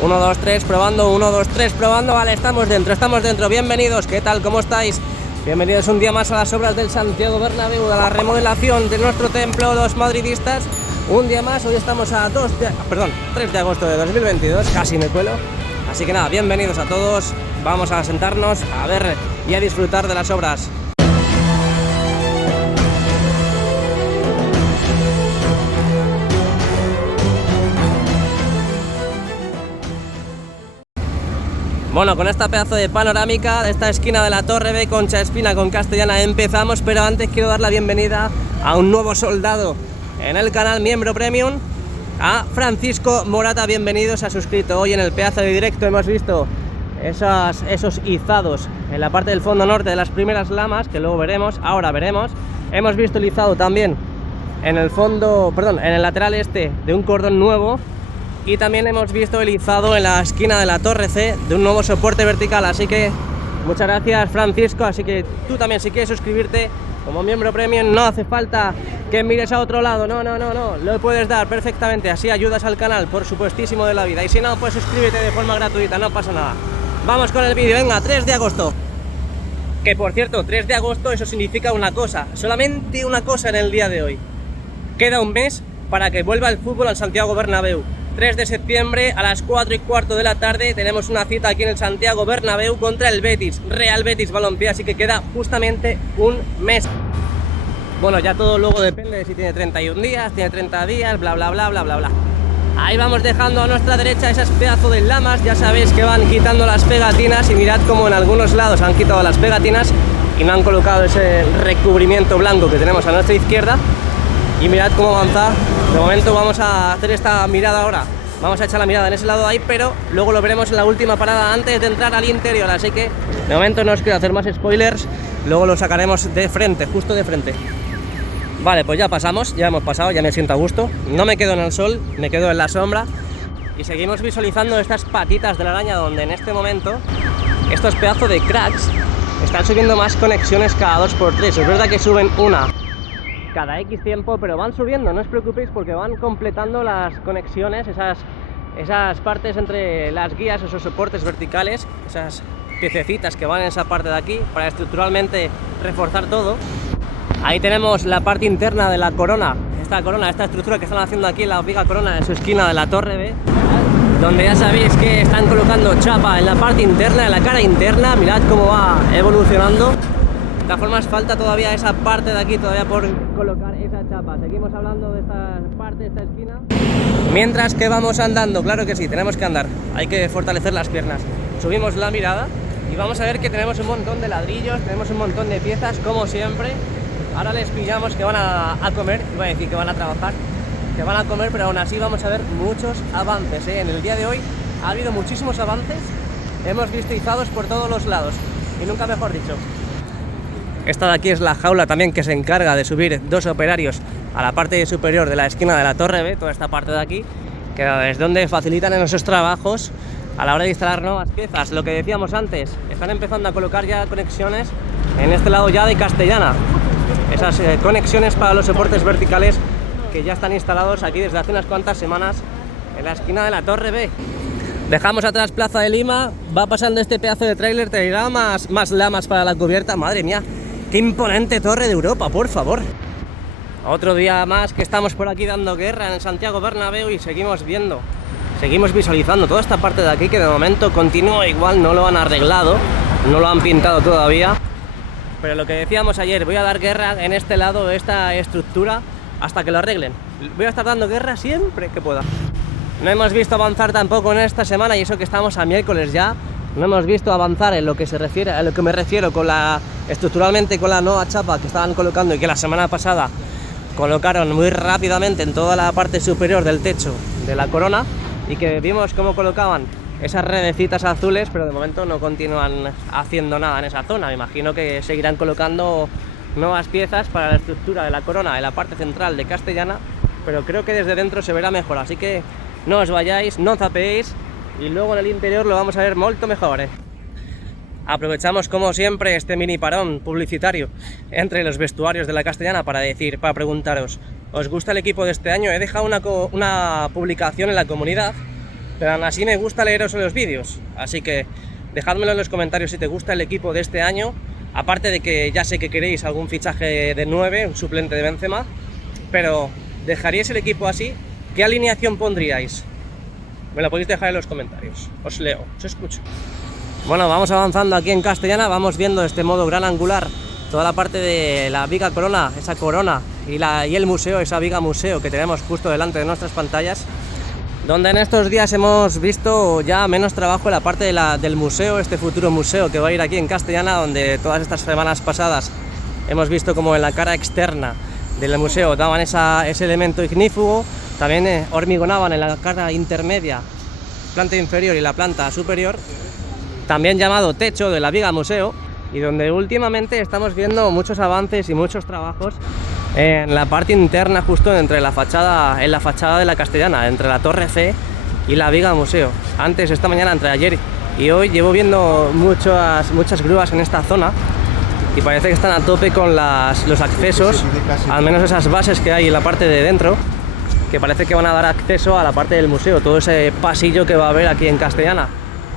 1, 2, 3, probando, 1, 2, 3, probando. Vale, estamos dentro. Bienvenidos, ¿qué tal? ¿Cómo estáis? Bienvenidos un día más a las obras del Santiago Bernabéu, de la remodelación de nuestro templo, los madridistas. Un día más, hoy estamos a 3 de agosto de 2022, casi me cuelo. Así que nada, bienvenidos a todos. Vamos a sentarnos, a ver y a disfrutar de las obras. Bueno, con esta pedazo de panorámica de esta esquina de la Torre B, Concha Espina con Castellana empezamos, pero antes quiero dar la bienvenida a un nuevo soldado en el canal, miembro premium, a Francisco Morata. Bienvenido, se ha suscrito. Hoy en el pedazo de directo hemos visto esos izados en la parte del fondo norte de las primeras lamas, que luego veremos, ahora veremos. Hemos visto el izado también en el fondo, en el lateral este de un cordón nuevo. Y también hemos visto el izado en la esquina de la Torre C de un nuevo soporte vertical. Así que muchas gracias, Francisco. Así que tú también, si quieres suscribirte como miembro premium, no hace falta que mires a otro lado. No, lo puedes dar perfectamente. Así ayudas al canal, por supuestísimo de la vida. Y si no, pues suscríbete de forma gratuita, no pasa nada. Vamos con el vídeo, venga, 3 de agosto. Que por cierto, 3 de agosto, eso significa una cosa, solamente una cosa en el día de hoy. Queda un mes para que vuelva el fútbol al Santiago Bernabéu. 3 de septiembre a las 4:15 de la tarde tenemos una cita aquí en el Santiago Bernabéu contra el Betis, Real Betis Balompié, así que queda justamente un mes. Bueno, ya todo luego depende de si tiene 31 días, tiene 30 días, bla bla bla bla bla bla. Ahí vamos dejando a nuestra derecha esas pedazos de lamas, ya sabéis que van quitando las pegatinas y mirad como en algunos lados han quitado las pegatinas y no han colocado ese recubrimiento blanco que tenemos a nuestra izquierda. Y mirad cómo avanza. De momento vamos a hacer esta mirada ahora. Vamos a echar la mirada en ese lado de ahí, pero luego lo veremos en la última parada antes de entrar al interior. Así que de momento no os quiero hacer más spoilers. Luego lo sacaremos de frente, justo de frente. Vale, pues ya pasamos, ya hemos pasado, ya me siento a gusto. No me quedo en el sol, me quedo en la sombra. Y seguimos visualizando estas patitas de la araña, donde en este momento estos pedazos de cracks están subiendo más conexiones cada 2×3. Es verdad que suben una cada X tiempo, pero van subiendo, no os preocupéis, porque van completando las conexiones, esas partes entre las guías, esos soportes verticales, esas piececitas que van en esa parte de aquí, para estructuralmente reforzar todo. Ahí tenemos la parte interna de la corona, esta estructura que están haciendo aquí en la viga corona en su esquina de la Torre B, donde ya sabéis que están colocando chapa en la parte interna, en la cara interna. Mirad cómo va evolucionando. De todas formas, falta todavía esa parte de aquí, todavía por colocar esa chapa. Seguimos hablando de esta parte, esta esquina. Mientras que vamos andando, claro que sí, tenemos que andar. Hay que fortalecer las piernas. Subimos la mirada y vamos a ver que tenemos un montón de ladrillos, tenemos un montón de piezas, como siempre. Ahora les pillamos que van a comer, iba a decir que van a trabajar, que van a comer, pero aún así vamos a ver muchos avances, ¿eh? En el día de hoy ha habido muchísimos avances. Hemos visto izados por todos los lados, y nunca mejor dicho. Esta de aquí es la jaula también que se encarga de subir 2 operarios a la parte superior de la esquina de la Torre B, toda esta parte de aquí, que es donde facilitan en esos trabajos a la hora de instalar nuevas piezas. Lo que decíamos antes, están empezando a colocar ya conexiones en este lado ya de Castellana, esas conexiones para los soportes verticales que ya están instalados aquí desde hace unas cuantas semanas en la esquina de la Torre B. Dejamos atrás Plaza de Lima, va pasando este pedazo de tráiler, traerá más lamas para la cubierta. Madre mía, qué imponente Torre de Europa, por favor. Otro día más que estamos por aquí dando guerra en el Santiago Bernabéu y seguimos viendo, seguimos visualizando toda esta parte de aquí que de momento continúa igual, no lo han arreglado, no lo han pintado todavía. Pero lo que decíamos ayer, voy a dar guerra en este lado de esta estructura hasta que lo arreglen. Voy a estar dando guerra siempre que pueda. No hemos visto avanzar tampoco en esta semana, y eso que estamos a miércoles ya. No hemos visto avanzar en lo que se refiere, a lo que me refiero con estructuralmente con la nueva chapa que estaban colocando y que la semana pasada colocaron muy rápidamente en toda la parte superior del techo de la corona, y que vimos cómo colocaban esas redecitas azules, pero de momento no continúan haciendo nada en esa zona. Me imagino que seguirán colocando nuevas piezas para la estructura de la corona en la parte central de Castellana, pero creo que desde dentro se verá mejor, así que no os vayáis, no zapeéis, y luego en el interior lo vamos a ver mucho mejor, ¿eh? Aprovechamos como siempre este mini parón publicitario entre los vestuarios de la Castellana para preguntaros, ¿os gusta el equipo de este año? He dejado una publicación en la comunidad pero aún así me gusta leeros en los vídeos, así que dejádmelo en los comentarios si te gusta el equipo de este año, aparte de que ya sé que queréis algún fichaje de 9, un suplente de Benzema, pero ¿dejaríais el equipo así? ¿Qué alineación pondríais? Me lo podéis dejar en los comentarios, os leo, os escucho. Bueno, vamos avanzando aquí en Castellana, vamos viendo este modo gran angular, toda la parte de la viga corona, esa corona y el museo, esa viga museo que tenemos justo delante de nuestras pantallas, donde en estos días hemos visto ya menos trabajo en la parte del museo, este futuro museo que va a ir aquí en Castellana, donde todas estas semanas pasadas hemos visto como en la cara externa del museo daban ese elemento ignífugo, también hormigonaban en la cara intermedia, planta inferior y la planta superior, también llamado techo de la viga museo, y donde últimamente estamos viendo muchos avances y muchos trabajos en la parte interna, justo entre la fachada de la Castellana, entre la Torre C y la viga museo. Antes, esta mañana, entre ayer y hoy, llevo viendo muchas grúas en esta zona y parece que están a tope con los accesos, al menos esas bases que hay en la parte de dentro, que parece que van a dar acceso a la parte del museo, todo ese pasillo que va a haber aquí en Castellana,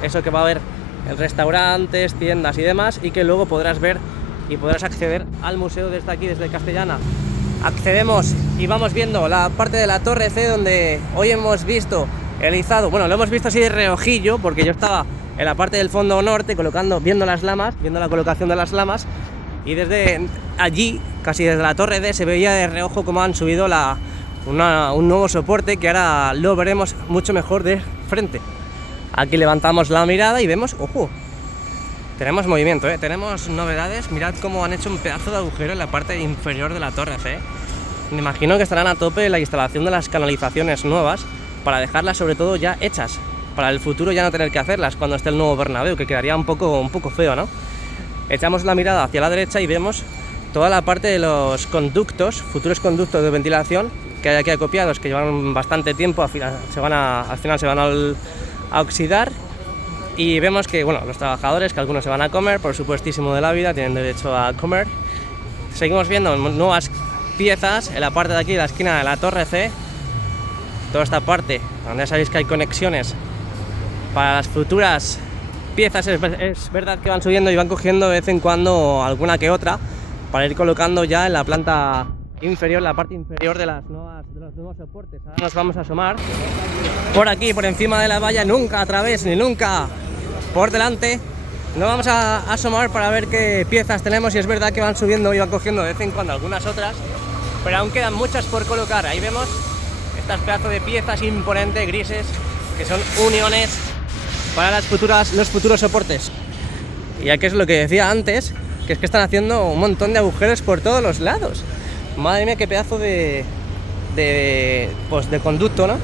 eso que va a haber en restaurantes, tiendas y demás, y que luego podrás ver y podrás acceder al museo desde aquí, desde Castellana. Accedemos y vamos viendo la parte de la Torre C, donde hoy hemos visto el izado. Bueno, lo hemos visto así de reojillo, porque yo estaba en la parte del fondo norte viendo las lamas, viendo la colocación de las lamas, y desde allí, casi desde la Torre D, se veía de reojo cómo han subido un nuevo soporte, que ahora lo veremos mucho mejor de frente. Aquí levantamos la mirada y vemos, ojo, tenemos movimiento, tenemos novedades. Mirad cómo han hecho un pedazo de agujero en la parte inferior de la Torre C. Me imagino que estarán a tope la instalación de las canalizaciones nuevas, para dejarlas sobre todo ya hechas, para el futuro ya no tener que hacerlas cuando esté el nuevo Bernabéu, que quedaría un poco feo, ¿no? Echamos la mirada hacia la derecha y vemos toda la parte de los conductos, futuros conductos de ventilación que hay aquí acopiados, que llevan bastante tiempo, al final se van a oxidar, y vemos que, bueno, los trabajadores, que algunos se van a comer, por supuestísimo de la vida, tienen derecho a comer. Seguimos viendo nuevas piezas en la parte de aquí, la esquina de la Torre C, toda esta parte donde ya sabéis que hay conexiones para las futuras piezas. Es verdad que van subiendo y van cogiendo de vez en cuando alguna que otra para ir colocando ya en la planta inferior, la parte inferior de los nuevos soportes. Ahora nos vamos a asomar por aquí, por encima de la valla, nunca a través ni nunca por delante. Nos vamos a asomar para ver qué piezas tenemos, y es verdad que van subiendo y van cogiendo de vez en cuando algunas otras, pero aún quedan muchas por colocar. Ahí vemos estas pedazos de piezas imponentes, grises, que son uniones para los futuros soportes. Y aquí es lo que decía antes, que es que están haciendo un montón de agujeros por todos los lados. Madre mía, qué pedazo de conducto, ¿no?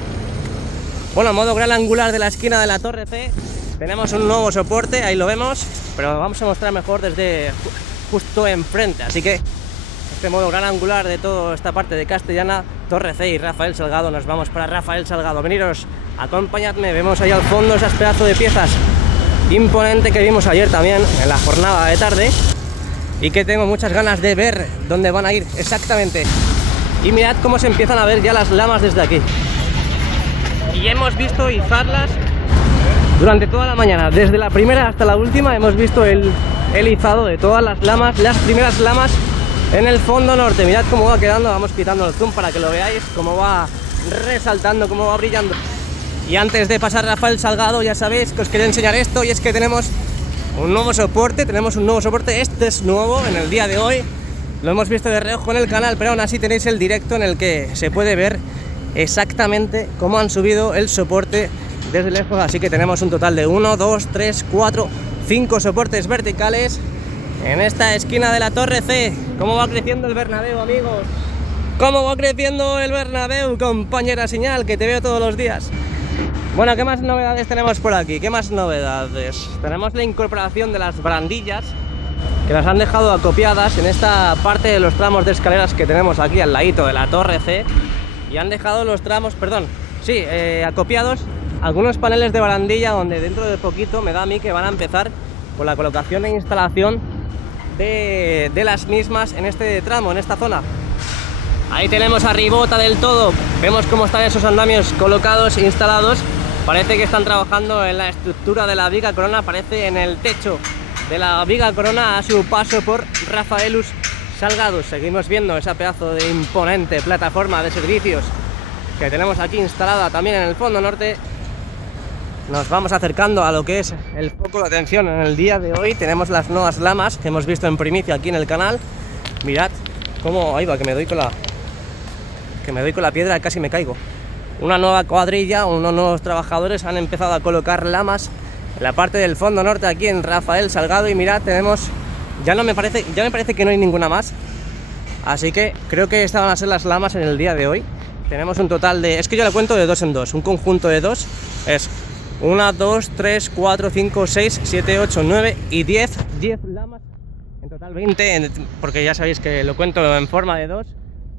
Bueno, modo gran angular de la esquina de la Torre C. Tenemos un nuevo soporte, ahí lo vemos, pero vamos a mostrar mejor desde justo enfrente. Así que este modo gran angular de toda esta parte de Castellana, Torre C y Rafael Salgado. Nos vamos para Rafael Salgado. Veniros, acompañadme. Vemos ahí al fondo esas pedazos de piezas imponente que vimos ayer también en la jornada de tarde, y que tengo muchas ganas de ver dónde van a ir exactamente. Y mirad cómo se empiezan a ver ya las lamas desde aquí. Y hemos visto izarlas durante toda la mañana, desde la primera hasta la última. Hemos visto el izado de todas las lamas, las primeras lamas en el fondo norte. Mirad cómo va quedando, vamos quitando el zoom para que lo veáis, cómo va resaltando, cómo va brillando. Y antes de pasar a Rafael Salgado, ya sabéis que os quería enseñar esto, y es que tenemos un nuevo soporte, este es nuevo en el día de hoy. Lo hemos visto de reojo en el canal, pero aún así tenéis el directo en el que se puede ver exactamente cómo han subido el soporte desde lejos. Así que tenemos un total de 1, 2, 3, 4, 5 soportes verticales en esta esquina de la Torre C. ¿Cómo va creciendo el Bernabéu, amigos? ¿Cómo va creciendo el Bernabéu, compañera Señal, que te veo todos los días? Bueno, ¿qué más novedades tenemos por aquí? ¿Qué más novedades? Tenemos la incorporación de las barandillas, que las han dejado acopiadas en esta parte de los tramos de escaleras que tenemos aquí al ladito de la Torre C, y han dejado los tramos, acopiados algunos paneles de barandilla, donde dentro de poquito me da a mí que van a empezar con la colocación e instalación de las mismas en este tramo, en esta zona. Ahí tenemos arribota del todo, vemos cómo están esos andamios colocados e instalados, Parece que están trabajando en la estructura de la viga corona, parece en el techo de la viga corona a su paso por Rafaelus Salgado. Seguimos viendo esa pedazo de imponente plataforma de servicios que tenemos aquí instalada también en el fondo norte. Nos vamos acercando a lo que es el foco de atención en el día de hoy. Tenemos las nuevas lamas que hemos visto en primicia aquí en el canal. Mirad cómo, ahí va, que me doy con la piedra, casi me caigo. Una nueva cuadrilla, unos nuevos trabajadores han empezado a colocar lamas en la parte del fondo norte aquí en Rafael Salgado. Y mirad, tenemos, ya me parece que no hay ninguna más, así que creo que estas van a ser las lamas en el día de hoy. Tenemos un total de, es que yo la cuento de 2 en 2, un conjunto de 2 es 1, 2, 3, 4, 5, 6, 7, 8, 9 y 10 lamas, en total 20, porque ya sabéis que lo cuento en forma de 2,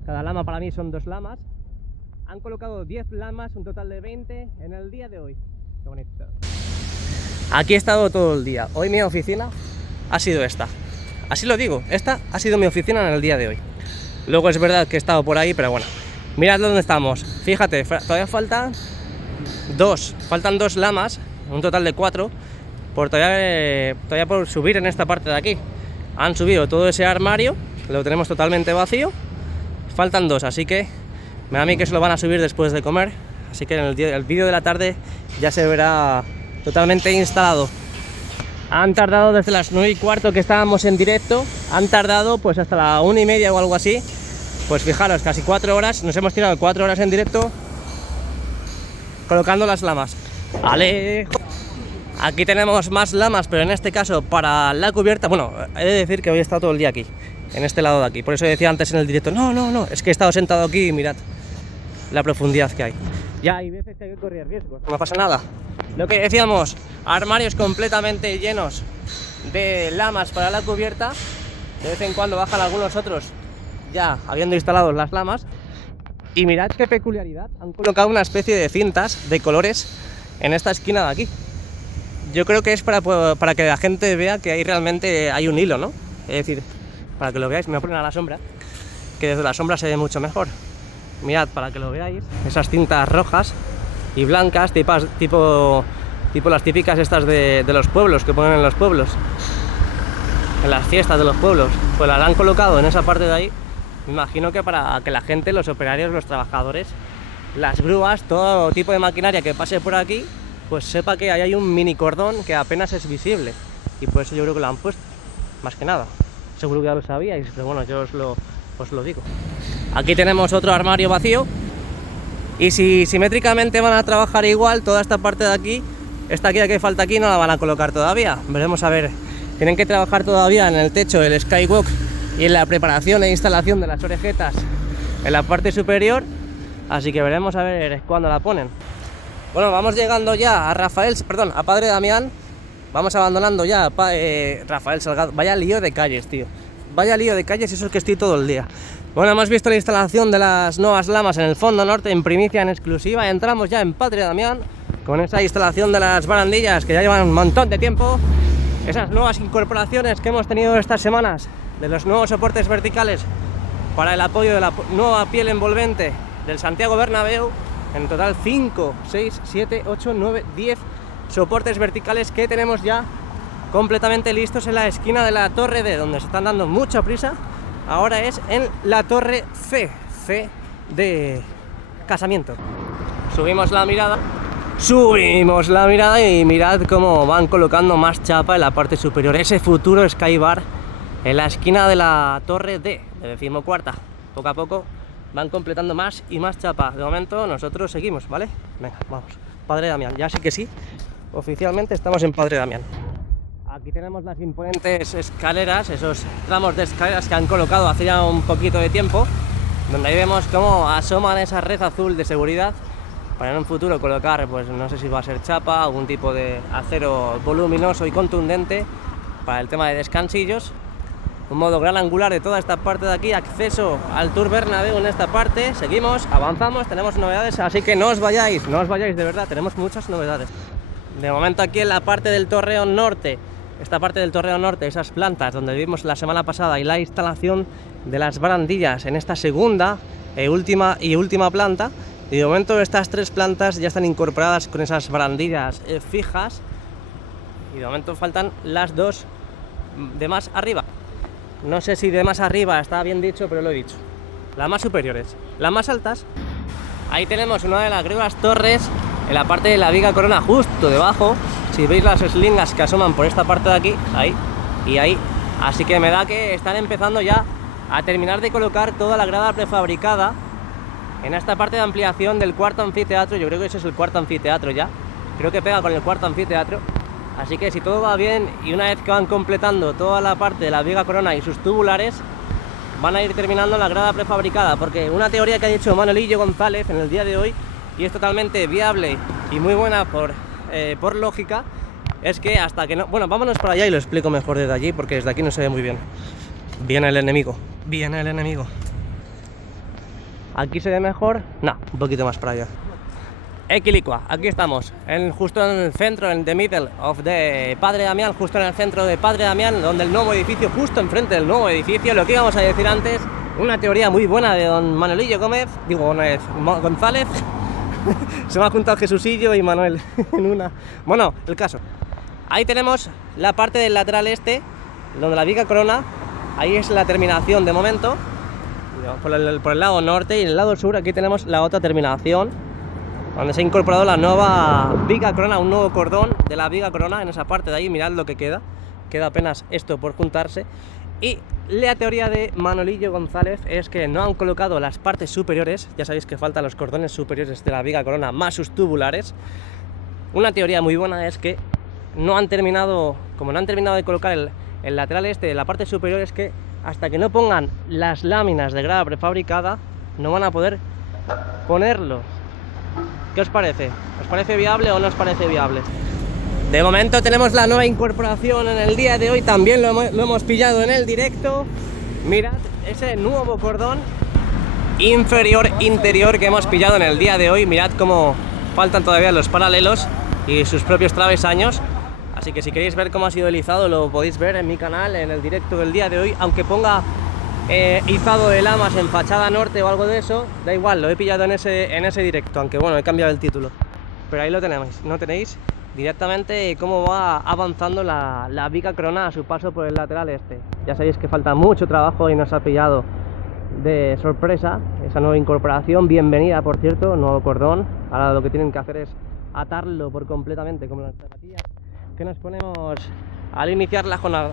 cada lama para mí son 2 lamas. Han colocado 10 lamas, un total de 20 en el día de hoy. Qué bonito. Aquí he estado todo el día. Hoy mi oficina ha sido esta. Así lo digo, esta ha sido mi oficina en el día de hoy. Luego es verdad que he estado por ahí, pero bueno. Mirad dónde estamos. Fíjate, todavía faltan 2 lamas, un total de 4, todavía por subir en esta parte de aquí. Han subido todo ese armario, lo tenemos totalmente vacío. Faltan 2, así que me da a mí que se lo van a subir después de comer. Así que en el vídeo de la tarde ya se verá totalmente instalado. Han tardado desde las 9:15 que estábamos en directo, han tardado pues hasta la 1:30 o algo así. Pues fijaros, casi 4 horas, nos hemos tirado 4 horas en directo colocando las lamas. ¡Ale! Aquí tenemos más lamas, pero en este caso para la cubierta. Bueno, he de decir que hoy he estado todo el día aquí, en este lado de aquí. Por eso decía antes en el directo, no, es que he estado sentado aquí y mirad la profundidad que hay. Ya hay veces que hay que correr riesgos, no pasa nada. Lo que decíamos, armarios completamente llenos de lamas para la cubierta. De vez en cuando bajan algunos otros ya habiendo instalado las lamas. Y mirad qué peculiaridad, han colocado una especie de cintas de colores en esta esquina de aquí. Yo creo que es para que la gente vea que ahí realmente hay un hilo, ¿no? Es decir, para que lo veáis, me voy a poner a la sombra, que desde la sombra se ve mucho mejor. Mirad, para que lo veáis, esas cintas rojas y blancas, tipo las típicas estas de los pueblos, que ponen en los pueblos, en las fiestas de los pueblos, pues las han colocado en esa parte de ahí. Me imagino que para que la gente, los operarios, los trabajadores, las grúas, todo tipo de maquinaria que pase por aquí, pues sepa que ahí hay un mini cordón que apenas es visible. Y por eso yo creo que lo han puesto, más que nada. Seguro que ya lo sabíais, pero bueno, yo os lo digo. Aquí tenemos otro armario vacío. Y si simétricamente van a trabajar igual, toda esta parte de aquí, esta que falta aquí, no la van a colocar todavía. Veremos a ver. Tienen que trabajar todavía en el techo del Skywalk y en la preparación e instalación de las orejetas en la parte superior. Así que veremos a ver cuándo la ponen. Bueno, vamos llegando ya a Padre Damián. Vamos abandonando ya a Rafael Salgado. Vaya lío de calles, tío. Vaya lío de calles, eso es que estoy todo el día. Bueno, hemos visto la instalación de las nuevas lamas en el fondo norte en primicia, en exclusiva. Entramos ya en Padre Damián con esa instalación de las barandillas que ya llevan un montón de tiempo. Esas nuevas incorporaciones que hemos tenido estas semanas de los nuevos soportes verticales para el apoyo de la nueva piel envolvente del Santiago Bernabéu. En total 5, 6, 7, 8, 9, 10 soportes verticales que tenemos ya completamente listos en la esquina de la torre D, donde se están dando mucha prisa. Ahora es en la torre C de casamiento. Subimos la mirada y mirad cómo van colocando más chapa en la parte superior. Ese futuro Skybar en la esquina de la torre D, de 14ª. Poco a poco van completando más y más chapa. De momento nosotros seguimos, ¿vale? Venga, vamos. Padre Damián, ya sí que sí. Oficialmente estamos en Padre Damián. Aquí tenemos las imponentes escaleras, esos tramos de escaleras que han colocado hace ya un poquito de tiempo, donde ahí vemos cómo asoman esa red azul de seguridad para en un futuro colocar, pues no sé si va a ser chapa, algún tipo de acero voluminoso y contundente para el tema de descansillos. Un modo gran angular de toda esta parte de aquí, acceso al Tour Bernabéu en esta parte. Seguimos, avanzamos, tenemos novedades, así que no os vayáis de verdad, tenemos muchas novedades. De momento aquí en la parte del Torreón Norte, esas plantas donde vimos la semana pasada y la instalación de las barandillas en esta segunda última planta, Y de momento estas 3 plantas ya están incorporadas con esas barandillas fijas. Y de momento faltan las 2 de más arriba. No sé si de más arriba está bien dicho, pero lo he dicho. Las más superiores. Las más altas. Ahí tenemos una de las gruesas torres en la parte de la viga corona, justo debajo. Si veis las eslingas que asoman por esta parte de aquí, ahí y ahí. Así que me da que están empezando ya a terminar de colocar toda la grada prefabricada en esta parte de ampliación del cuarto anfiteatro. Yo creo que ese es el cuarto anfiteatro ya. Creo que pega con el cuarto anfiteatro. Así que si todo va bien y una vez que van completando toda la parte de la viga corona y sus tubulares, van a ir terminando la grada prefabricada. Porque una teoría que ha dicho Manolillo González en el día de hoy, y es totalmente viable y muy buena por lógica, es que hasta que no... Bueno, vámonos para allá y lo explico mejor desde allí, porque desde aquí no se ve muy bien. Viene el enemigo, viene el enemigo. ¿Aquí se ve mejor? No, un poquito más para allá. Equilicua, aquí estamos, justo en el centro, en the middle of the Padre Damián, justo en el centro de Padre Damián, donde el nuevo edificio, justo enfrente del nuevo edificio. Lo que íbamos a decir antes, una teoría muy buena de don Manolillo González. Se me ha juntado Jesusillo y Manuel en una. Bueno, el caso. Ahí tenemos la parte del lateral este, donde la viga corona. Ahí es la terminación de momento, por el lado norte, y en el lado sur aquí tenemos la otra terminación, donde se ha incorporado la nueva viga corona, un nuevo cordón de la viga corona en esa parte de ahí. Mirad lo que queda apenas esto por juntarse. Y la teoría de Manolillo González es que no han colocado las partes superiores. Ya sabéis que faltan los cordones superiores de la viga corona más sus tubulares. Una teoría muy buena es que no han terminado, como no han terminado de colocar el lateral este de la parte superior, es que hasta que no pongan las láminas de grada prefabricada no van a poder ponerlos. ¿Qué os parece? ¿Os parece viable o no os parece viable? De momento tenemos la nueva incorporación en el día de hoy, también lo hemos pillado en el directo. Mirad ese nuevo cordón inferior-interior que hemos pillado en el día de hoy. Mirad cómo faltan todavía los paralelos y sus propios travesaños. Así que si queréis ver cómo ha sido el izado, lo podéis ver en mi canal en el directo del día de hoy. Aunque ponga izado de lamas en fachada norte o algo de eso, da igual, lo he pillado en ese directo, aunque bueno, he cambiado el título. Pero ahí lo tenéis, no tenéis directamente cómo va avanzando la viga corona a su paso por el lateral este. Ya sabéis que falta mucho trabajo y nos ha pillado de sorpresa esa nueva incorporación. Bienvenida, por cierto, nuevo cordón. Ahora lo que tienen que hacer es atarlo por completamente, como las zapatillas que nos ponemos al iniciar la jornada.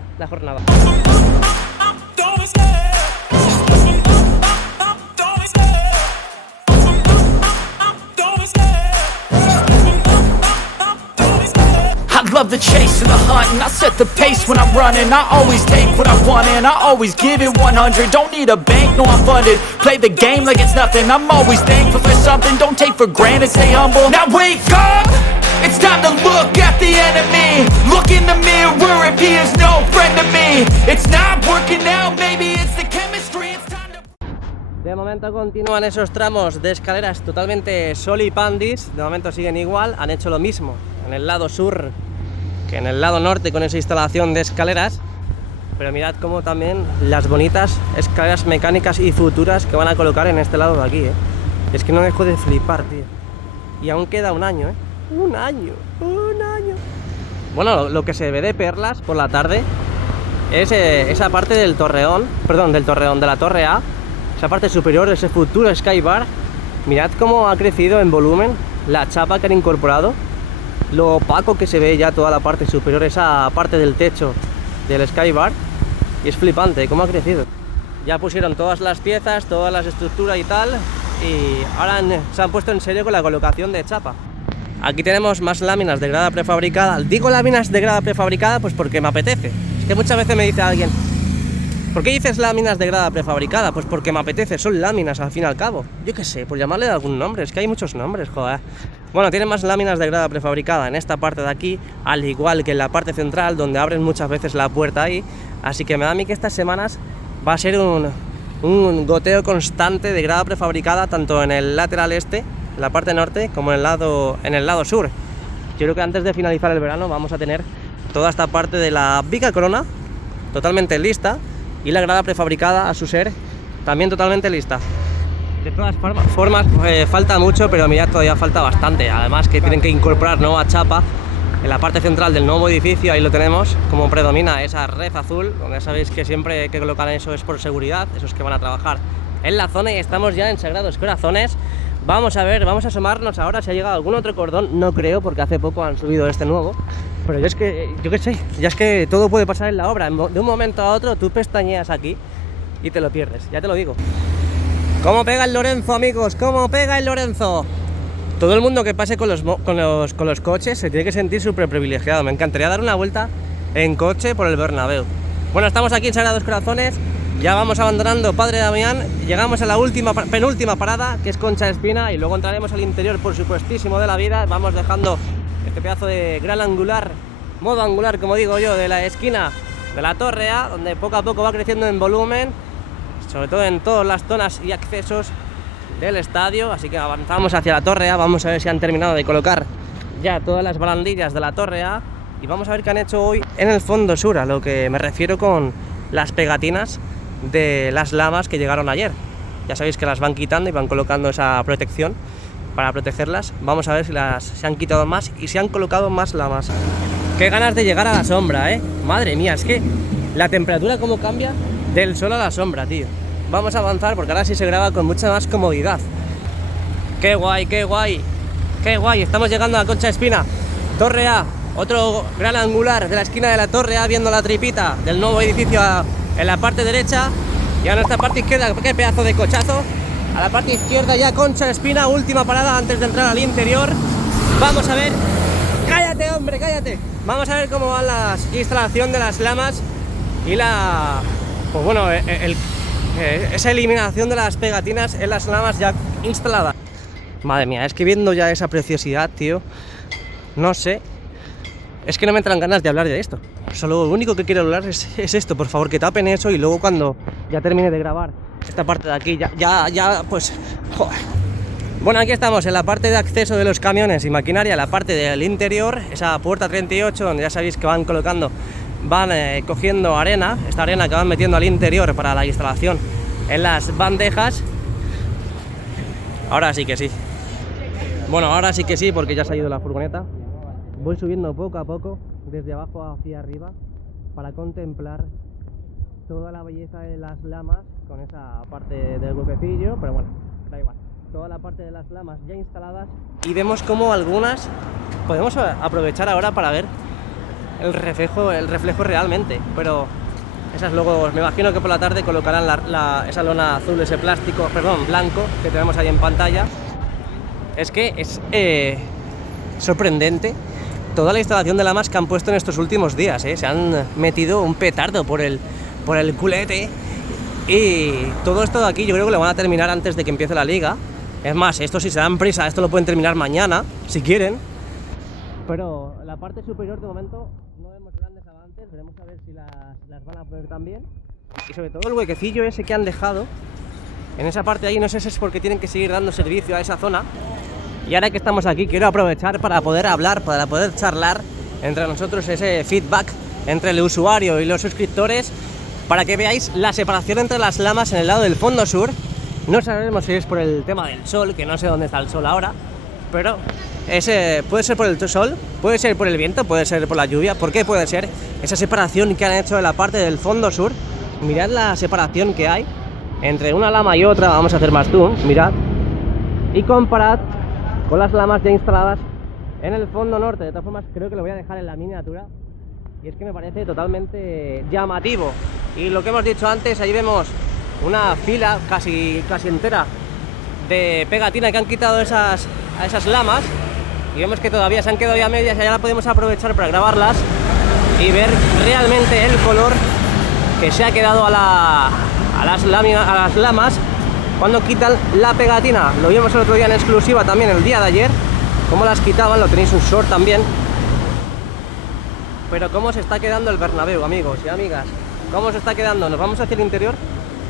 I love the chase and the hunt, and I set the pace when I'm running. I always take what I want and I always give it 100. Don't need a bank, no I'm funded. Play the game like it's nothing. I'm always thankful for something. Don't take for granted, stay humble. Now wake up! It's time to look at the enemy. Look in the mirror if he is no friend to me. It's not working out, maybe it's the chemistry. It's time to... De momento continúan esos tramos de escaleras totalmente solipandis. De momento siguen igual, han hecho lo mismo en el lado sur que en el lado norte con esa instalación de escaleras. Pero mirad cómo también las bonitas escaleras mecánicas y futuras que van a colocar en este lado de aquí, Es que no dejo de flipar, tío. Y aún queda un año, Un año. Bueno, lo que se ve de perlas por la tarde es esa parte del torreón, de la torre A, esa parte superior, ese futuro Skybar. Mirad cómo ha crecido en volumen la chapa que han incorporado, lo opaco que se ve ya toda la parte superior, esa parte del techo del Skybar, y es flipante cómo ha crecido. Ya pusieron todas las piezas, todas las estructuras y tal, y ahora se han puesto en serio con la colocación de chapa. Aquí tenemos más láminas de grada prefabricada. Digo láminas de grada prefabricada pues porque me apetece. Es que muchas veces me dice alguien: ¿por qué dices láminas de grada prefabricada? Pues porque me apetece, son láminas al fin y al cabo. Yo qué sé, por llamarle de algún nombre, es que hay muchos nombres, joder. Bueno, tienen más láminas de grada prefabricada en esta parte de aquí, al igual que en la parte central, donde abren muchas veces la puerta ahí. Así que me da a mí que estas semanas va a ser un goteo constante de grada prefabricada, tanto en el lateral este, en la parte norte, como en el lado sur. Yo creo que antes de finalizar el verano vamos a tener toda esta parte de la viga corona totalmente lista, y la grada prefabricada a su ser también totalmente lista. De todas formas falta mucho, pero mirad, todavía falta bastante. Además que tienen que incorporar nueva chapa en la parte central del nuevo edificio. Ahí lo tenemos, como predomina esa red azul, donde sabéis que siempre que colocan eso es por seguridad, esos que van a trabajar en la zona. Y estamos ya en Sagrados Corazones. Vamos a ver, vamos a asomarnos ahora si ha llegado algún otro cordón. No creo, porque hace poco han subido este nuevo. Pero yo qué sé, ya es que todo puede pasar en la obra. De un momento a otro tú pestañeas aquí y te lo pierdes, ya te lo digo. ¿Cómo pega el Lorenzo, amigos? ¿Cómo pega el Lorenzo? Todo el mundo que pase con los coches se tiene que sentir súper privilegiado. Me encantaría dar una vuelta en coche por el Bernabéu. Bueno, estamos aquí en Sagrados Corazones. Ya vamos abandonando Padre Damián. Llegamos a la penúltima parada, que es Concha Espina. Y luego entraremos al interior, por supuestísimo, de la vida. Vamos dejando este pedazo de gran angular, modo angular, como digo yo, de la esquina de la Torre A, donde poco a poco va creciendo en volumen, sobre todo en todas las zonas y accesos del estadio. Así que avanzamos hacia la Torre A. Vamos a ver si han terminado de colocar ya todas las barandillas de la Torre A y vamos a ver qué han hecho hoy en el fondo sur, a lo que me refiero con las pegatinas de las lamas que llegaron ayer. Ya sabéis que las van quitando y van colocando esa protección para protegerlas. Vamos a ver si se han quitado más y se han colocado más lamas. Qué ganas de llegar a la sombra, madre mía, es que la temperatura cómo cambia del sol a la sombra, tío. Vamos a avanzar porque ahora sí se graba con mucha más comodidad. Qué guay, qué guay, qué guay. Estamos llegando a la Concha Espina, Torre A, otro gran angular de la esquina de la Torre A, viendo la tripita del nuevo edificio en la parte derecha. Y a nuestra parte izquierda, qué pedazo de cochazo. A la parte izquierda ya Concha Espina, última parada antes de entrar al interior. Vamos a ver. ¡Cállate, hombre, cállate! Vamos a ver cómo va la instalación de las lamas y pues bueno, esa eliminación de las pegatinas en las lamas ya instaladas. Madre mía, es que viendo ya esa preciosidad, tío, no sé, es que no me entran ganas de hablar de esto. Solo lo único que quiero hablar es esto, por favor, que tapen eso y luego cuando ya termine de grabar esta parte de aquí, ya pues, joder. Bueno, aquí estamos en la parte de acceso de los camiones y maquinaria, la parte del interior, esa puerta 38, donde ya sabéis que van colocando, van cogiendo arena, esta arena que van metiendo al interior para la instalación en las bandejas. Ahora sí que sí. Bueno, ahora sí que sí, porque ya se ha ido la furgoneta. Voy subiendo poco a poco, desde abajo hacia arriba, para contemplar toda la belleza de las lamas, con esa parte del huequecillo, pero bueno, da igual. Toda la parte de las lamas ya instaladas y vemos como algunas podemos aprovechar ahora para ver el reflejo realmente, pero esas luego me imagino que por la tarde colocarán esa lona azul, ese plástico, perdón, blanco que tenemos ahí en pantalla. Es que es sorprendente toda la instalación de lamas que han puesto en estos últimos días, se han metido un petardo por el culete y todo esto de aquí yo creo que lo van a terminar antes de que empiece la liga. Es más, esto si se dan prisa, esto lo pueden terminar mañana, si quieren. Pero la parte superior de momento no vemos grandes avances, veremos a ver si las van a poner también. Y sobre todo el huequecillo ese que han dejado en esa parte de ahí, no sé si es porque tienen que seguir dando servicio a esa zona. Y ahora que estamos aquí quiero aprovechar para poder hablar, para poder charlar entre nosotros, ese feedback entre el usuario y los suscriptores, para que veáis la separación entre las lamas en el lado del fondo sur. No sabemos si es por el tema del sol, que no sé dónde está el sol ahora, pero puede ser por el sol, puede ser por el viento, puede ser por la lluvia. ¿Por qué puede ser esa separación que han hecho de la parte del fondo sur? Mirad la separación que hay entre una lama y otra, vamos a hacer más zoom, mirad, y comparad con las lamas ya instaladas en el fondo norte. De todas formas creo que lo voy a dejar en la miniatura, y es que me parece totalmente llamativo. Y lo que hemos dicho antes, ahí vemos una fila casi entera de pegatina que han quitado a esas lamas, y vemos que todavía se han quedado ya medias, y ya la podemos aprovechar para grabarlas y ver realmente el color que se ha quedado a las lamas cuando quitan la pegatina. Lo vimos el otro día en exclusiva también, el día de ayer, cómo las quitaban, lo tenéis un short también. Pero cómo se está quedando el Bernabéu, amigos y amigas, cómo se está quedando. ¿Nos vamos hacia el interior?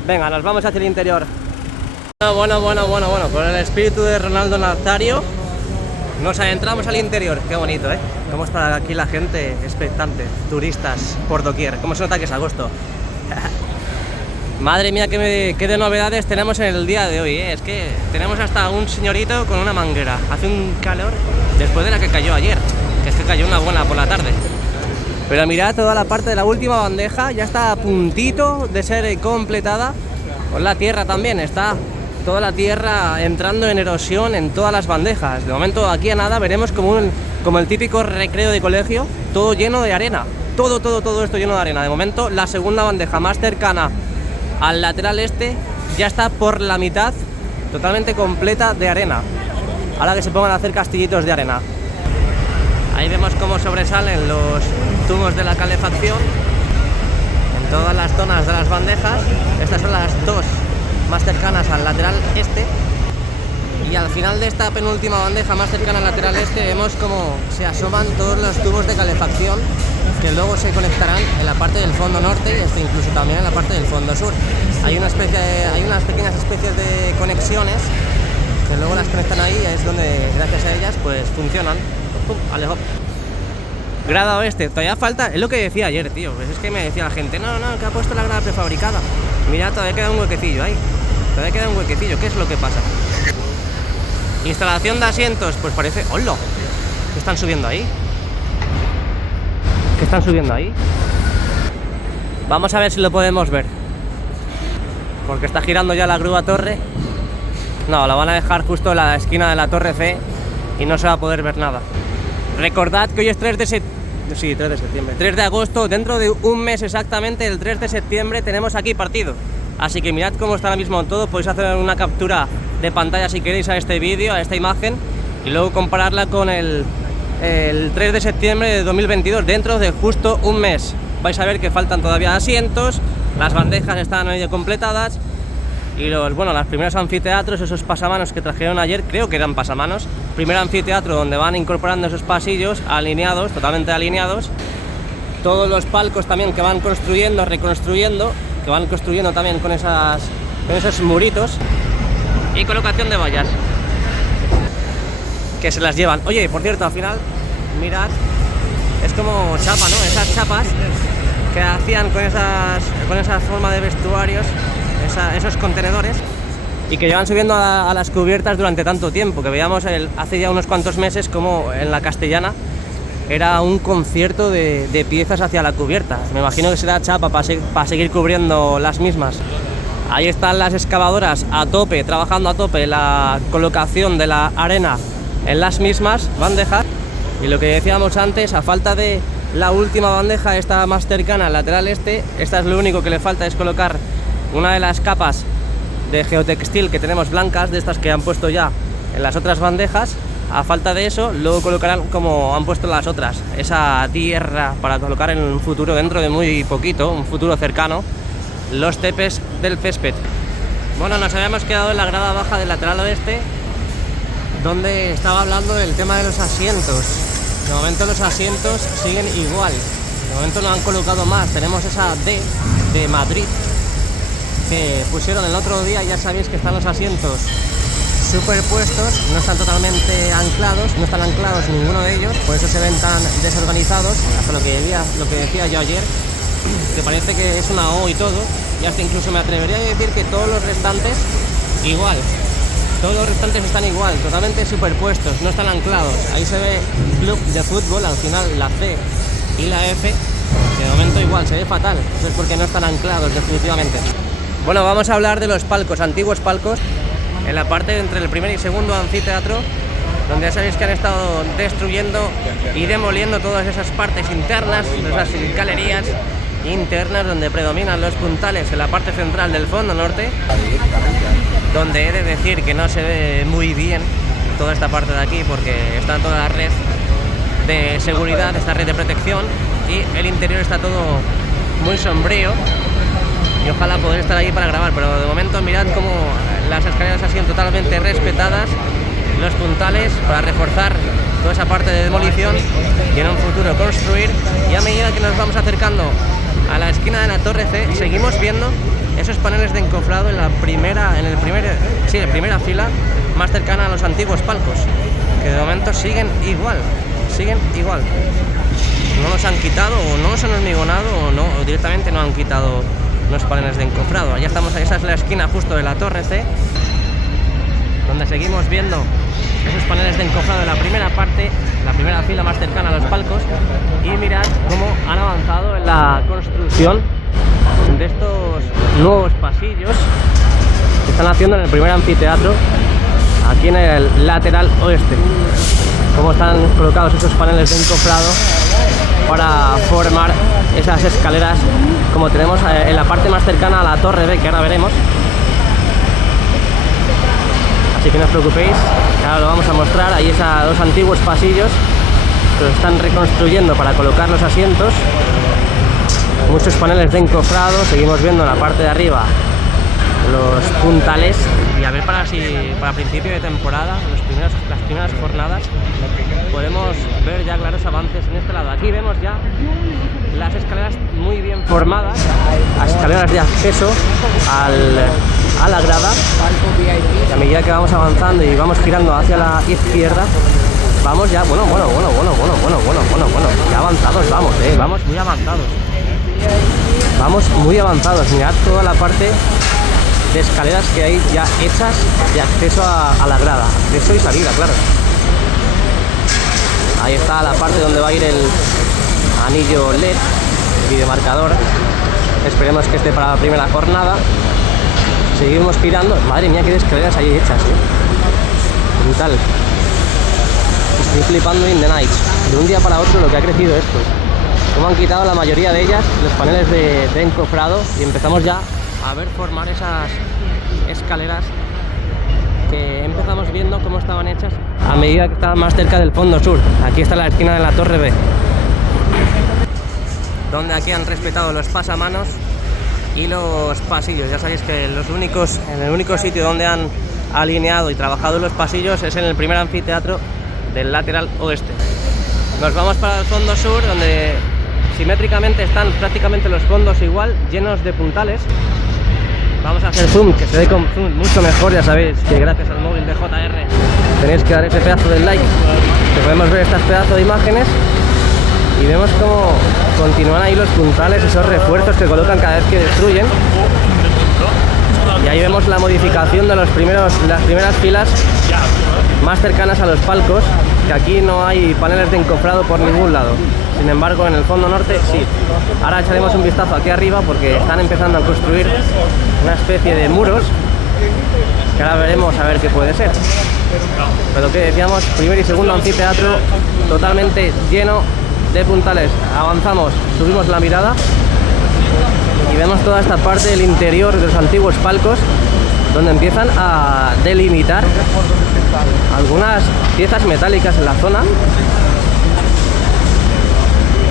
Venga, nos vamos hacia el interior. Bueno, con el espíritu de Ronaldo Nazario nos adentramos al interior. Qué bonito, cómo está aquí la gente expectante, turistas por doquier. Cómo se nota que es agosto. Madre mía, qué de novedades tenemos en el día de hoy, ¿eh? Es que tenemos hasta un señorito con una manguera. Hace un calor después de la que cayó ayer, que es que cayó una buena por la tarde. Pero mirad, toda la parte de la última bandeja ya está a puntito de ser completada. Con la tierra también, está toda la tierra entrando en erosión en todas las bandejas. De momento aquí a nada veremos como el típico recreo de colegio, todo lleno de arena. Todo esto lleno de arena. De momento la segunda bandeja más cercana al lateral este ya está por la mitad, totalmente completa de arena. Ahora que se pongan a hacer castillitos de arena. Ahí vemos cómo sobresalen los tubos de la calefacción en todas las zonas de las bandejas. Estas son las dos más cercanas al lateral este. Y al final de esta penúltima bandeja más cercana al lateral este vemos cómo se asoman todos los tubos de calefacción que luego se conectarán en la parte del fondo norte y incluso también en la parte del fondo sur. Hay unas pequeñas especies de conexiones que luego las conectan ahí y es donde gracias a ellas pues funcionan. Pum, alejo. Grada oeste, todavía falta, es lo que decía ayer, tío. Pues es que me decía la gente, no, que ha puesto la grada prefabricada. Mira, todavía queda un huequecillo ahí. Todavía queda un huequecillo, ¿qué es lo que pasa? Instalación de asientos, pues parece... ¡Hola! ¿Qué están subiendo ahí? ¿Qué están subiendo ahí? Vamos a ver si lo podemos ver. Porque está girando ya la grúa torre. No, la van a dejar justo en la esquina de la torre C y no se va a poder ver nada. Recordad que hoy es 3 de septiembre. 3 de agosto, dentro de un mes exactamente, el 3 de septiembre, tenemos aquí partido. Así que mirad cómo está ahora mismo todo. Podéis hacer una captura de pantalla si queréis a este vídeo, a esta imagen, y luego compararla con el 3 de septiembre de 2022, dentro de justo un mes. Vais a ver que faltan todavía asientos, las bandejas están medio completadas y los primeros anfiteatros, esos pasamanos que trajeron ayer, creo que eran pasamanos. Primer anfiteatro donde van incorporando esos pasillos alineados, totalmente alineados. Todos los palcos también que van construyendo, reconstruyendo, que van construyendo también con esos muritos. Y colocación de vallas que se las llevan. Oye, por cierto, al final, mirad, es como chapa, ¿no? Esas chapas que hacían con esa forma de vestuarios, esos contenedores, y que llevan subiendo a las cubiertas durante tanto tiempo, que veíamos hace ya unos cuantos meses como en la Castellana era un concierto de piezas hacia la cubierta. Me imagino que será chapa para seguir cubriendo las mismas. Ahí están las excavadoras a tope, trabajando a tope la colocación de la arena en las mismas bandejas. Y lo que decíamos antes, a falta de la última bandeja, esta más cercana al lateral este, esta es lo único que le falta, es colocar una de las capas de geotextil que tenemos blancas, de estas que han puesto ya en las otras bandejas. A falta de eso, luego colocarán como han puesto las otras, esa tierra para colocar en un futuro, dentro de muy poquito, un futuro cercano, los tepes del césped. Bueno, nos habíamos quedado en la grada baja del lateral oeste, donde estaba hablando del tema de los asientos. De momento los asientos siguen igual, de momento no han colocado más. Tenemos esa D de Madrid que pusieron el otro día, ya sabéis que están los asientos superpuestos, no están totalmente anclados, no están anclados ninguno de ellos, por eso se ven tan desorganizados, hasta lo que decía yo ayer, que parece que es una O y todo, y hasta incluso me atrevería a decir que todos los restantes igual, todos los restantes están igual, totalmente superpuestos, no están anclados. Ahí se ve club de fútbol, al final la C y la F, que de momento igual se ve fatal, eso es porque no están anclados definitivamente. Bueno, vamos a hablar de los palcos, antiguos palcos, en la parte entre el primer y segundo anfiteatro, donde ya sabéis que han estado destruyendo y demoliendo todas esas partes internas, esas galerías internas donde predominan los puntales en la parte central del fondo norte, donde he de decir que no se ve muy bien toda esta parte de aquí porque está toda la red de seguridad, esta red de protección, y el interior está todo muy sombrío. Y ojalá poder estar ahí para grabar, pero de momento mirad cómo las escaleras han sido totalmente respetadas, los puntales para reforzar toda esa parte de demolición y en un futuro construir. Y a medida que nos vamos acercando a la esquina de la torre C, seguimos viendo esos paneles de encofrado en la primera fila más cercana a los antiguos palcos, que de momento siguen igual. No los han quitado, o no los han hormigonado, o directamente no han quitado unos paneles de encofrado. Allá estamos, esa es la esquina justo de la torre C, donde seguimos viendo esos paneles de encofrado de la primera parte, la primera fila más cercana a los palcos. Y mirad cómo han avanzado en la construcción de estos nuevos pasillos que están haciendo en el primer anfiteatro, aquí en el lateral oeste. Cómo están colocados esos paneles de encofrado para formar esas escaleras, como tenemos en la parte más cercana a la torre B, que ahora veremos. Así que no os preocupéis, que ahora lo vamos a mostrar. Ahí esos dos antiguos pasillos que los están reconstruyendo para colocar los asientos. Muchos paneles de encofrado. Seguimos viendo en la parte de arriba los puntales. Y a ver para principio de temporada, las primeras jornadas, podemos ver ya claros avances en este lado. Aquí vemos ya las escaleras muy bien formadas, las escaleras de acceso a la grada. Y a medida que vamos avanzando y vamos girando hacia la izquierda, vamos ya, bueno, ya avanzados vamos, vamos muy avanzados. Vamos muy avanzados, mirad toda la parte de escaleras que hay ya hechas de acceso a la grada, acceso y salida, claro. Ahí está la parte donde va a ir el anillo LED, el videomarcador. Esperemos que esté para la primera jornada. Seguimos girando. Madre mía, qué escaleras hay hechas, brutal. Estoy flipando in the night. De un día para otro lo que ha crecido esto. Como han quitado la mayoría de ellas los paneles de encofrado y empezamos ya a ver formar esas escaleras que empezamos viendo cómo estaban hechas a medida que estaban más cerca del fondo sur. Aquí está la esquina de la torre B, donde aquí han respetado los pasamanos y los pasillos. Ya sabéis que en el único sitio donde han alineado y trabajado los pasillos es en el primer anfiteatro del lateral oeste. Nos vamos para el fondo sur, donde simétricamente están prácticamente los fondos igual, llenos de puntales. Vamos a hacer zoom, que se ve con zoom mucho mejor. Ya sabéis que gracias al móvil de JR tenéis que dar ese pedazo de like, que podemos ver estas pedazos de imágenes. Y vemos cómo continúan ahí los puntales, esos refuerzos que colocan cada vez que destruyen. Y ahí vemos la modificación de las primeras filas más cercanas a los palcos, que aquí no hay paneles de encofrado por ningún lado. Sin embargo, en el fondo norte sí. Ahora echaremos un vistazo aquí arriba porque están empezando a construir una especie de muros, que ahora veremos a ver qué puede ser. Pero que decíamos, primer y segundo anfiteatro totalmente lleno de puntales. Avanzamos, subimos la mirada y vemos toda esta parte del interior de los antiguos palcos, donde empiezan a delimitar algunas piezas metálicas en la zona.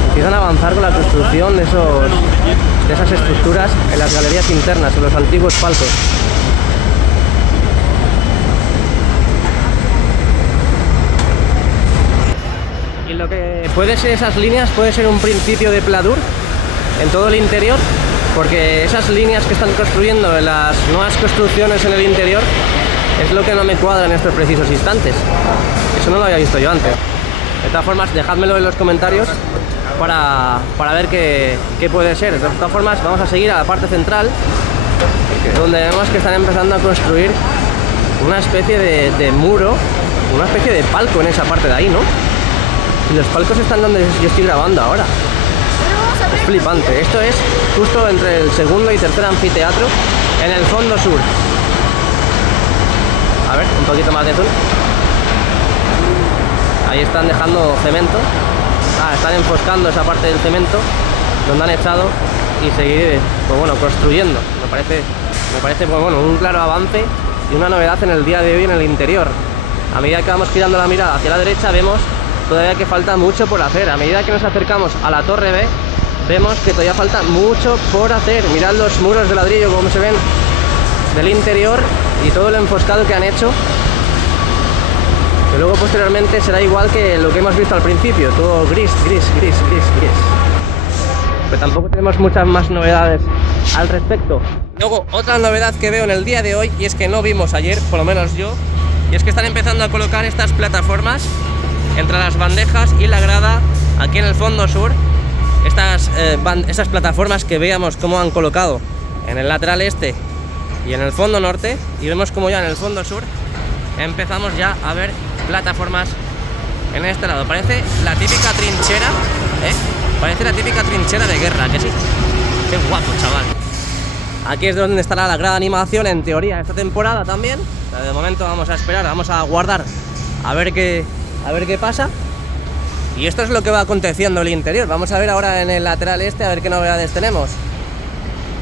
Empiezan a avanzar con la construcción de esas estructuras en las galerías internas, en los antiguos palcos. Y lo que puede ser esas líneas puede ser un principio de pladur en todo el interior, porque esas líneas que están construyendo en las nuevas construcciones en el interior es lo que no me cuadra en estos precisos instantes. Eso no lo había visto yo antes. De todas formas, dejádmelo en los comentarios para ver qué puede ser. De todas formas, vamos a seguir a la parte central, donde vemos que están empezando a construir una especie de muro, una especie de palco en esa parte de ahí, ¿no? Y los palcos están donde yo estoy grabando ahora. Es flipante. Esto es justo entre el segundo y tercer anfiteatro, en el fondo sur. A ver, un poquito más de zoom. Ahí están dejando cemento. Están enfoscando esa parte del cemento donde han echado y seguir, pues bueno, construyendo. Me parece pues bueno, un claro avance y una novedad en el día de hoy en el interior. A medida que vamos girando la mirada hacia la derecha, vemos todavía que falta mucho por hacer. A medida que nos acercamos a la torre B, vemos que todavía falta mucho por hacer. Mirad los muros de ladrillo como se ven del interior y todo el enfoscado que han hecho, que luego posteriormente será igual que lo que hemos visto al principio, todo gris. Pero tampoco tenemos muchas más novedades al respecto. Luego, otra novedad que veo en el día de hoy, y es que no vimos ayer, por lo menos yo, y es que están empezando a colocar estas plataformas entre las bandejas y la grada aquí en el fondo sur. Esas plataformas que veamos cómo han colocado en el lateral este y en el fondo norte, y vemos como ya en el fondo sur empezamos ya a ver plataformas en este lado. Parece la típica trinchera, parece la típica trinchera de guerra, que sí. Qué guapo, chaval. Aquí es donde estará la gran animación, en teoría, esta temporada también. Pero de momento vamos a esperar, vamos a guardar a ver qué pasa. Y esto es lo que va aconteciendo en el interior. Vamos a ver ahora en el lateral este, a ver qué novedades tenemos.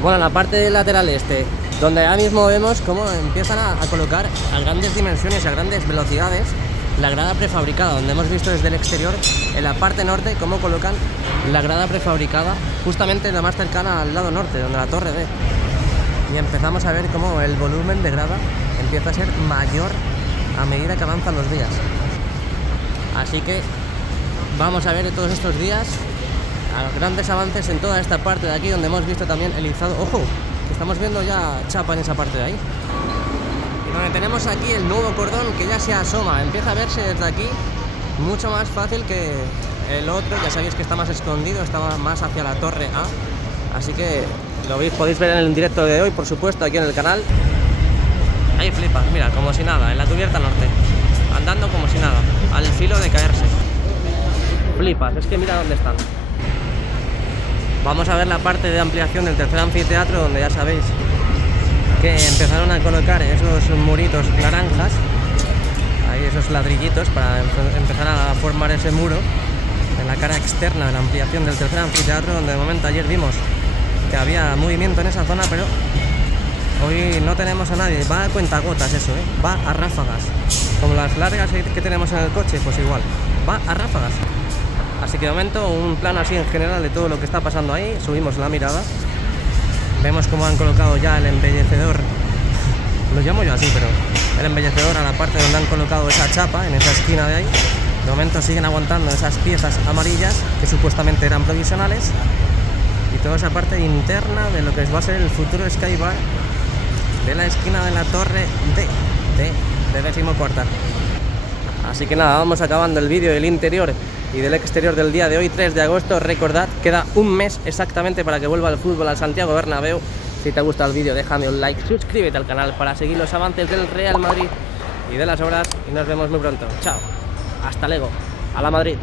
Bueno, en la parte del lateral este, donde ahora mismo vemos cómo empiezan a colocar a grandes dimensiones y a grandes velocidades la grada prefabricada, donde hemos visto desde el exterior, en la parte norte, cómo colocan la grada prefabricada justamente la más cercana al lado norte, donde la torre ve. Y empezamos a ver cómo el volumen de grada empieza a ser mayor a medida que avanzan los días. Así que vamos a ver todos estos días grandes avances en toda esta parte de aquí, donde hemos visto también el izado. ¡Ojo! Que estamos viendo ya chapa en esa parte de ahí. Y donde tenemos aquí el nuevo cordón que ya se asoma, empieza a verse desde aquí mucho más fácil que el otro. Ya sabéis que está más escondido, está más hacia la torre A. Así que lo veis, podéis ver en el directo de hoy, por supuesto, aquí en el canal. Ahí flipas, mira, como si nada, en la cubierta norte, andando como si nada, al filo de caerse. Flipas, es que mira dónde están. Vamos a ver la parte de ampliación del tercer anfiteatro, donde ya sabéis que empezaron a colocar esos muritos naranjas, ahí esos ladrillitos, para empezar a formar ese muro en la cara externa de la ampliación del tercer anfiteatro, donde de momento ayer vimos que había movimiento en esa zona, pero hoy no tenemos a nadie. Va a cuentagotas eso, va a ráfagas, como las largas que tenemos en el coche, pues igual, va a ráfagas. Así que de momento un plano así en general de todo lo que está pasando ahí. Subimos la mirada, vemos cómo han colocado ya el embellecedor, lo llamo yo así, pero el embellecedor a la parte donde han colocado esa chapa, en esa esquina de ahí. De momento siguen aguantando esas piezas amarillas que supuestamente eran provisionales, y toda esa parte interna de lo que va a ser el futuro Skybar de la esquina de la torre de 14ª. Así que nada, vamos acabando el vídeo del interior y del exterior del día de hoy, 3 de agosto. Recordad, queda un mes exactamente para que vuelva el fútbol al Santiago Bernabéu. Si te gusta el vídeo, déjame un like, suscríbete al canal para seguir los avances del Real Madrid y de las obras, y nos vemos muy pronto. Chao, hasta luego, a la Madrid.